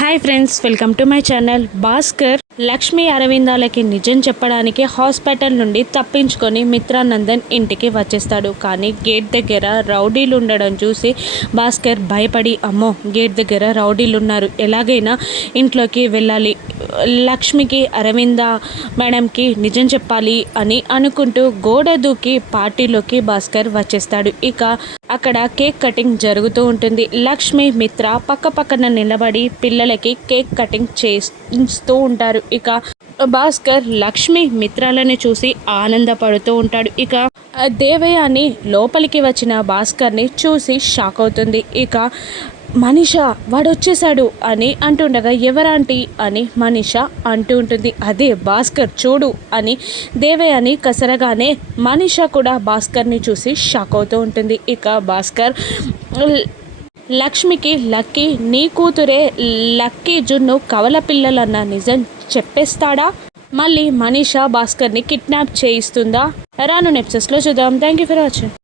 Hi friends, welcome to my channel. Bhaskar Lakshmi అరవిందాలకి నిజం చెప్పడానికి హాస్పిటల్ నుండి తప్పించుకొని మిత్రానందన్ ఇంటికి వచ్చేస్తాడు. కానీ గేట్ దగ్గర రౌడీలు ఉండడం చూసి భాస్కర్ భయపడి, అమ్మో గేట్ దగ్గర రౌడీలు ఉన్నారు, ఎలాగైనా ఇంట్లోకి వెళ్ళాలి, లక్ష్మికి అరవింద మేడంకి నిజం చెప్పాలి అని అనుకుంటూ గోడ దూకి పార్టీలోకి భాస్కర్ వచ్చేస్తాడు. ఇక అక్కడ కేక్ కటింగ్ జరుగుతూ ఉంటుంది. లక్ష్మి మిత్ర పక్కన నిలబడి పిల్లలకి కేక్ కటింగ్ చేస్తూ ఉంటారు. ఇక భాస్కర్ లక్ష్మి మిత్రాలని చూసి ఆనందపడుతూ ఉంటాడు. ఇక దేవయాని లోపలికి వచ్చిన భాస్కర్ని చూసి షాక్ అవుతుంది. ఇక మనీష వాడు వచ్చేసాడు అని అంటుండగా, ఎవరాంటి అని మనీష అంటూ ఉంటుంది. అదే భాస్కర్ చూడు అని దేవయాని కసరగానే మనీష కూడా భాస్కర్ని చూసి షాక్ అవుతూ ఉంటుంది. ఇక భాస్కర్ లక్ష్మికి లక్కీ నీ కూతురే లక్కీ జున్ను కవల పిల్లలన్న నిజం చెప్పేస్తాడా? మళ్ళీ మనీష భాస్కర్ని కిడ్నాప్ చేయిస్తుందా? రాను ఎపిసోడ్స్లో చూద్దాం. Thank you for watching.